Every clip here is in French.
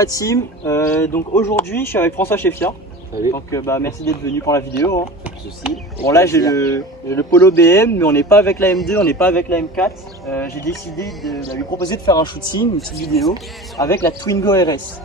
la team. Donc aujourd'hui, je suis avec François Chefia. Salut. Donc merci d'être venu pour la vidéo. Hein. Pas de soucis. Bon là j'ai le Polo BM, mais on n'est pas avec la M2, on n'est pas avec la M4. J'ai décidé de lui proposer de faire un shooting, une petite vidéo, avec la Twingo RS.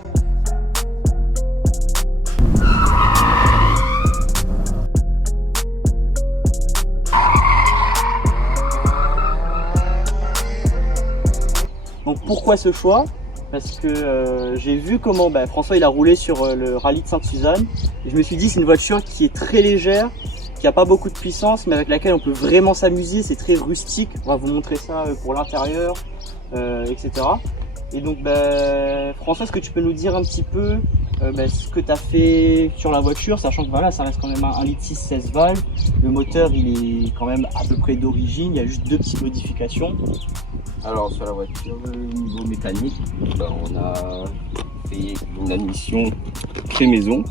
Donc pourquoi ce choix? Parce que j'ai vu comment François il a roulé sur le rallye de Sainte-Suzanne. Et je me suis dit c'est une voiture qui est très légère, qui n'a pas beaucoup de puissance, mais avec laquelle on peut vraiment s'amuser. C'est très rustique, on va vous montrer ça pour l'intérieur, etc. Et donc François, est-ce que tu peux nous dire un petit peu ce que tu as fait sur la voiture, sachant que voilà, ça reste quand même un 1,6 litre 16 valves. Le moteur il est quand même à peu près d'origine, il y a juste deux petites modifications. Alors sur la voiture, niveau mécanique, on a fait une admission fait maison.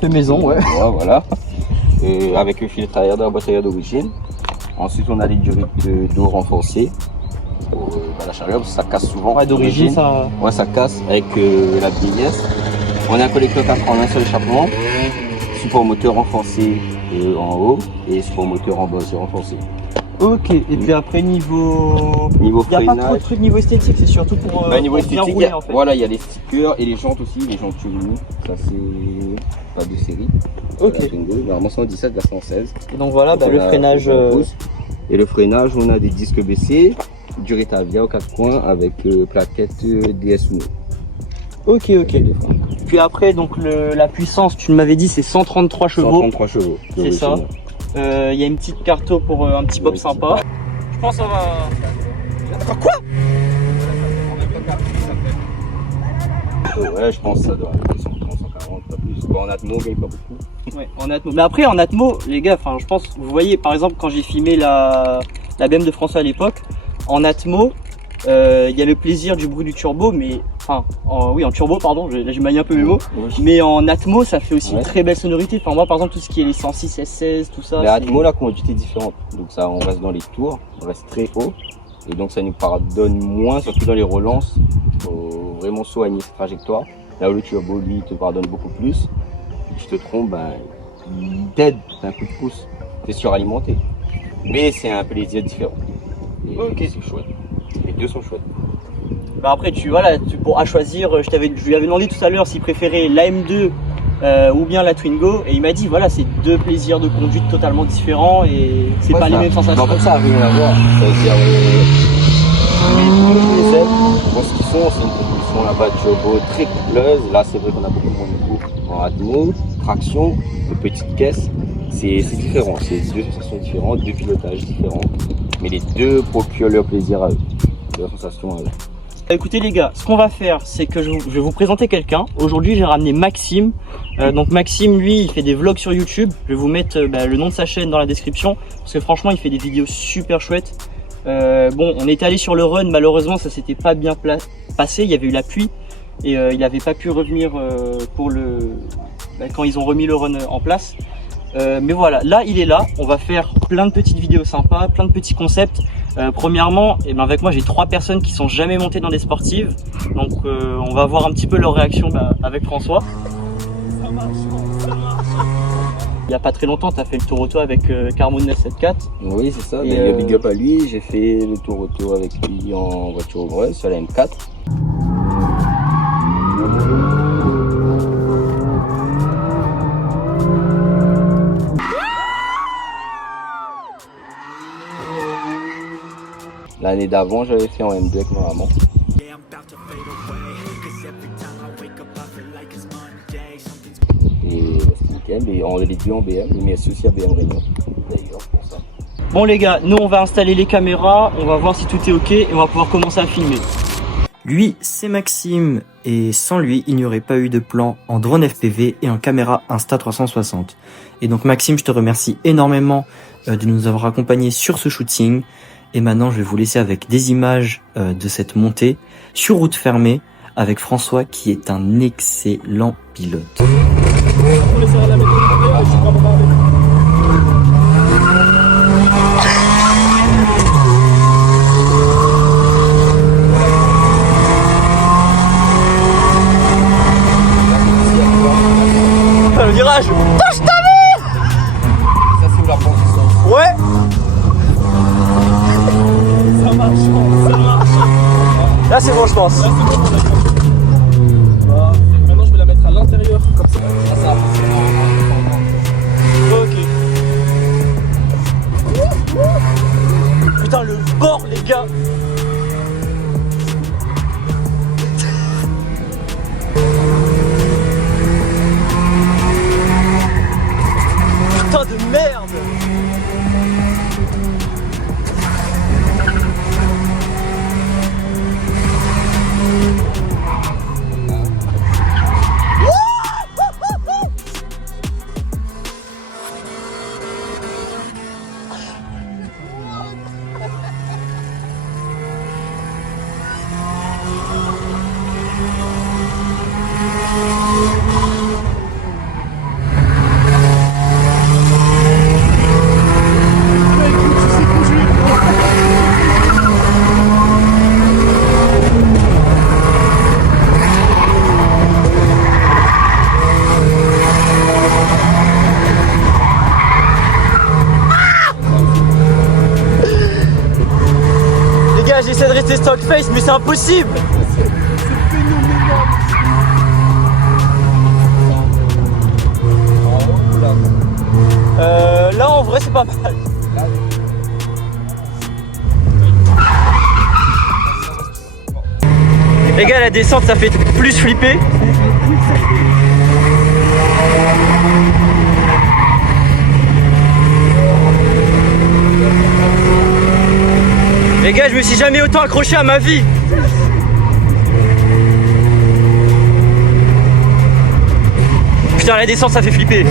Fait maison, ouais. Voilà. Avec le filtre à air de la boîte à air d'origine. Ensuite on a les durées d'eau renforcées. La chaleur, ça casse souvent. Ouais, d'origine ça. Ouais, ça casse avec la vieillesse. On a un collecteur 4 en un seul échappement. Support moteur renforcé en haut et support moteur en bas aussi renforcé. Ok, et puis après niveau freinage. Il n'y a pas trop de trucs niveau esthétique, c'est surtout pour, niveau pour bien esthétique, rouler en fait. Voilà, il y a les stickers et les jantes aussi, les jantes Turini. Ça c'est pas de série. Ok. Normalement 117 vers 116. Et donc voilà, le freinage. Et le freinage, on a des disques baissés, durée Tavia aux 4 coins avec plaquette DS Uno. Ok. Puis après, donc la puissance, tu m'avais dit, c'est 133 chevaux. 133 chevaux. C'est ça. Il y a une petite carto pour un petit bob sympa. Je pense qu'on va... Quoi? Ouais, je pense que ça doit être 130, 140, pas plus. En Atmo, il gagne pas beaucoup. Ouais, en Atmo. Mais après, en Atmo, les gars, je pense, vous voyez, par exemple, quand j'ai filmé la BM de François à l'époque, en Atmo, il y a le plaisir du bruit du turbo, mais en turbo, pardon, là j'ai manié un peu mes mots, mais en Atmo ça fait aussi une très belle sonorité. Moi par exemple, tout ce qui est les 106 S16, tout ça. Mais Atmo, la conduite est différente, donc ça, on reste dans les tours, on reste très haut, et donc ça nous pardonne moins, surtout dans les relances. Il faut vraiment soigner cette trajectoire. Là où le turbo, lui, te pardonne beaucoup plus. Si tu te trompes, il t'aide d'un coup de pouce, t'es suralimenté. Mais c'est un plaisir différent. Ok, c'est chouette. Les deux sont chouettes. Après, à choisir, je lui avais demandé tout à l'heure s'il préférait la M2 ou bien la Twingo, et il m'a dit voilà, c'est deux plaisirs de conduite totalement différents et c'est pas les mêmes sensations. En fait, ça n'a rien à voir. C'est-à-dire, les ailes, pour ce qu'ils sont, c'est une compétition là-bas turbo très coupleuse. Là, c'est vrai qu'on a beaucoup moins de coups en Atmo, traction, de petites caisses. C'est différent, c'est deux sensations différentes, deux pilotages différents, mais les deux procurent leur plaisir à eux, leur sensation à eux. Écoutez les gars, ce qu'on va faire, c'est que je vais vous présenter quelqu'un. Aujourd'hui, j'ai ramené Maxime. Donc Maxime, lui, il fait des vlogs sur YouTube. Je vais vous mettre le nom de sa chaîne dans la description, parce que franchement, il fait des vidéos super chouettes. On était allé sur le run, malheureusement, ça s'était pas bien passé. Il y avait eu la pluie et il n'avait pas pu revenir pour quand ils ont remis le run en place. Mais voilà, là il est là, on va faire plein de petites vidéos sympas, plein de petits concepts. Premièrement, avec moi j'ai 3 personnes qui sont jamais montées dans des sportives. Donc on va voir un petit peu leur réaction avec François. Il n'y a pas très longtemps, tu as fait le tour auto avec Carmo 974. Oui, c'est ça, big up à lui, j'ai fait le tour auto avec lui en voiture ouvreuse sur la M4. L'année d'avant, j'avais fait en M2 avec ma maman. Et c'était nickel. Et on les deux en BM, mais aussi à BM Réunion. D'ailleurs, pour ça. Bon les gars, nous on va installer les caméras, on va voir si tout est ok et on va pouvoir commencer à filmer. Lui, c'est Maxime, et sans lui, il n'y aurait pas eu de plan en drone FPV et en caméra Insta360. Et donc Maxime, je te remercie énormément de nous avoir accompagnés sur ce shooting. Et maintenant, je vais vous laisser avec des images de cette montée sur route fermée avec François qui est un excellent pilote. virage. Putain, je t'avais. Ça c'est où la position. Ouais. Ça marche. Là c'est bon je pense. Là, c'est bon, d'accord. Maintenant, je vais la mettre à l'intérieur, comme ça. Ça. Ok. Putain le bord les gars. Putain de merde. J'essaie de rester stock face mais c'est impossible. Là en vrai c'est pas mal. Les gars la descente ça fait plus flipper. Les gars, je me suis jamais autant accroché à ma vie. Putain, la descente, ça fait flipper.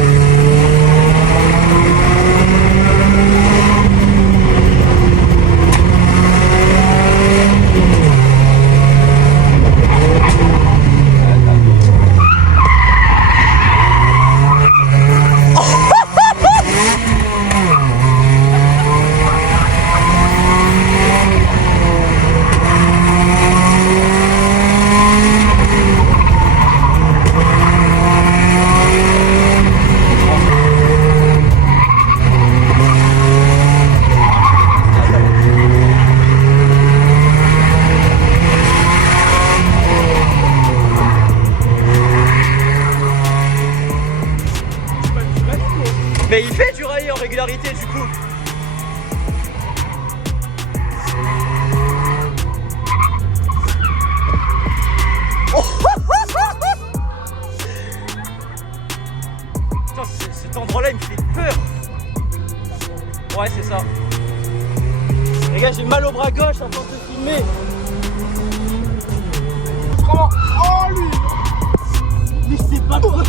Mais il fait du rallye en régularité du coup. Oh putain, cet endroit-là il me fait peur. Ouais c'est ça. Les gars j'ai mal au bras gauche à force de filmer. Comment? Oh lui! Mais c'est pas possible.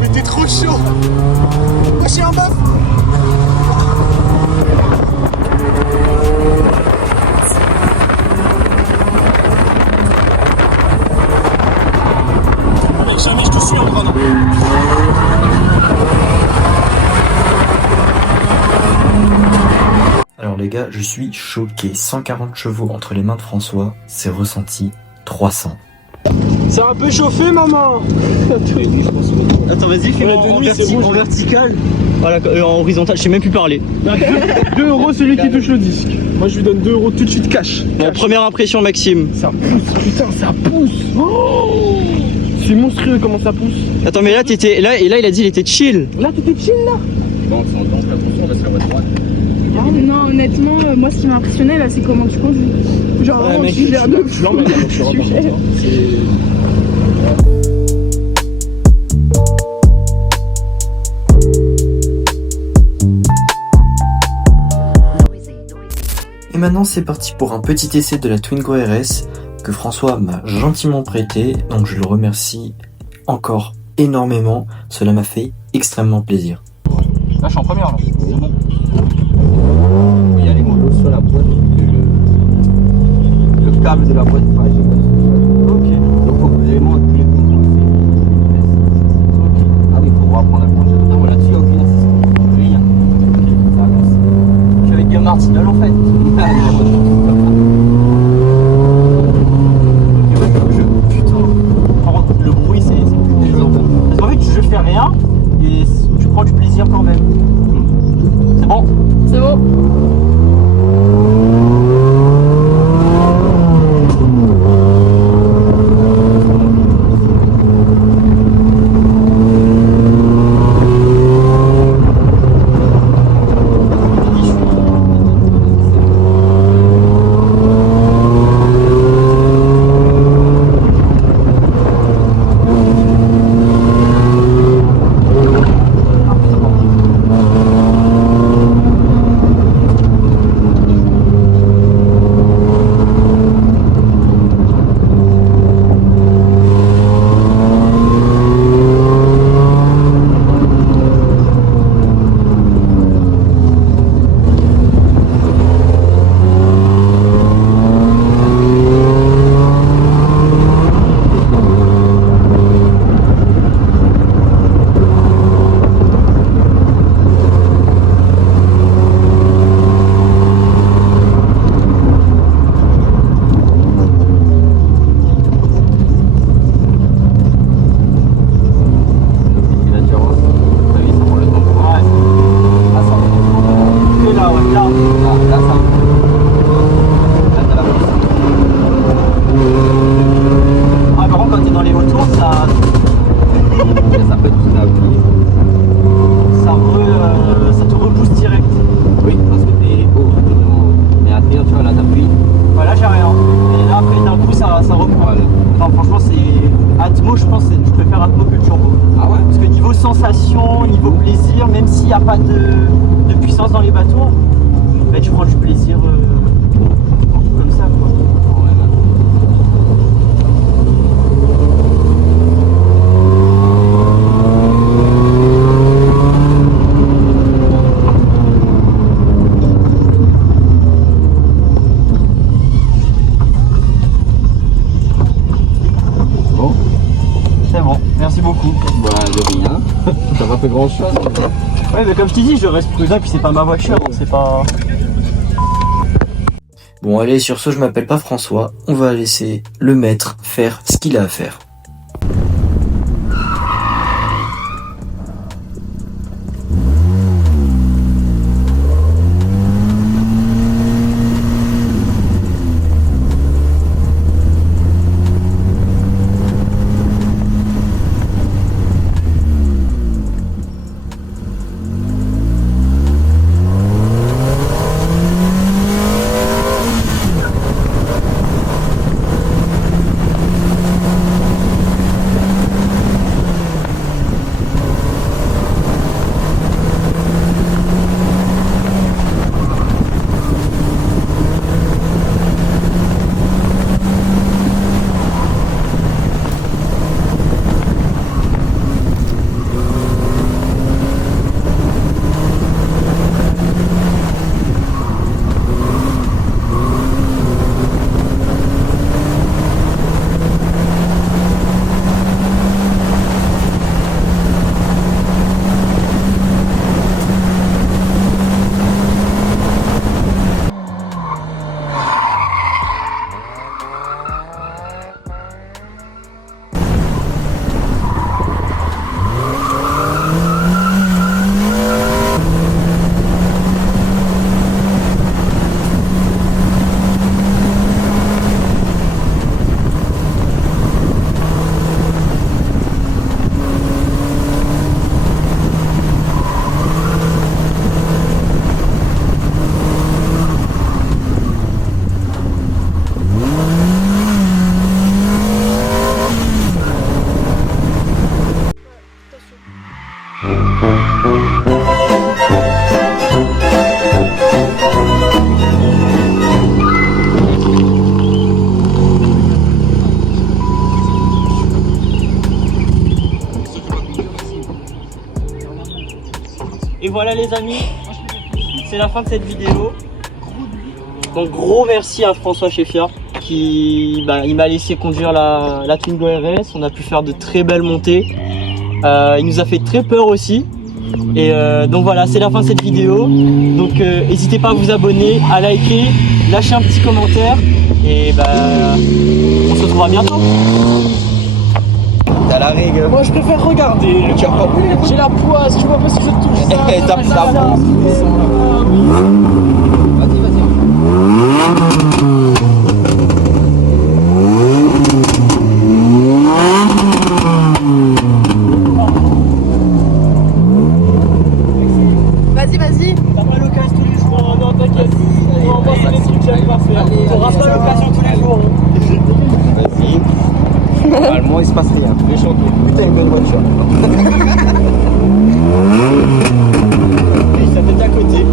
Mais t'es trop chaud! Moi j'ai un bœuf! Mais jamais je te suis en bras, non? Alors les gars, je suis choqué. 140 chevaux entre les mains de François, c'est ressenti 300. C'est un peu chauffé, maman! Attends vas-y fais-moi Ouais, de nuit, c'est rouge. en vertical. Voilà, en horizontal, je sais même plus parler. 2 euros celui qui touche le disque. Moi je lui donne 2 euros tout de suite cash. Bon, première impression Maxime. Ça pousse, putain, ça pousse! Oh, c'est monstrueux comment ça pousse. Attends mais là t'étais là et là il a dit il était chill. Là t'étais chill là? Bon, c'est en temps, attention, parce que la voie droite. Non, honnêtement, moi ce qui m'a impressionné là, c'est comment tu conduis. Genre vraiment, mec, tu gères de tu l'emmènes dans le voiture, Et maintenant c'est parti pour un petit essai de la Twingo RS que François m'a gentiment prêté, donc je le remercie encore énormément, cela m'a fait extrêmement plaisir. Là je suis en première là, c'est bon. Il y a les motos sur la boîte, le câble de la boîte fragile. Ok. Donc faut vraiment appuyer le contrôle. Ah oui, il faut apprendre à prendre le temps. Là-dessus, il n'y a aucune assistance. Rien. Ça avance. Je suis avec Guillaume Martinol en fait. Putain, par contre, le bruit c'est plus décevant. Parce qu'en fait je fais rien prends du plaisir quand même. C'est bon? C'est bon. Niveau plaisir, même s'il n'y a pas de puissance dans les bateaux, bah, tu prends du plaisir comme ça, quoi. Bon, c'est bon, merci beaucoup. Bah de rien, ça va pas fait grand chose. Ouais, mais comme je t'ai dit, je reste prudent, puis c'est pas ma voiture, donc c'est pas... Bon allez, sur ce, je m'appelle pas François, on va laisser le maître faire ce qu'il a à faire. Et voilà les amis, c'est la fin de cette vidéo. Donc gros merci à François Chefia qui il m'a laissé conduire la Twingo RS. On a pu faire de très belles montées. Il nous a fait très peur aussi. Et donc voilà, c'est la fin de cette vidéo. Donc n'hésitez pas à vous abonner, à liker, lâcher un petit commentaire. Et on se retrouvera bientôt. La règle. Moi je préfère regarder. Tu as pas voulu. J'ai la poisse, tu vois pas si je touche ça. Tape ça. Vas-y, vas-y. Vas-y, vas-y. T'as pas l'occasion tous les jours, non t'inquiète. On va envoyer des trucs que j'aime pas faire. T'auras pas l'occasion tous les jours. Vas-y. Normalement, il se passe rien. Les gens putain, une bonne voiture. Ça fait à côté.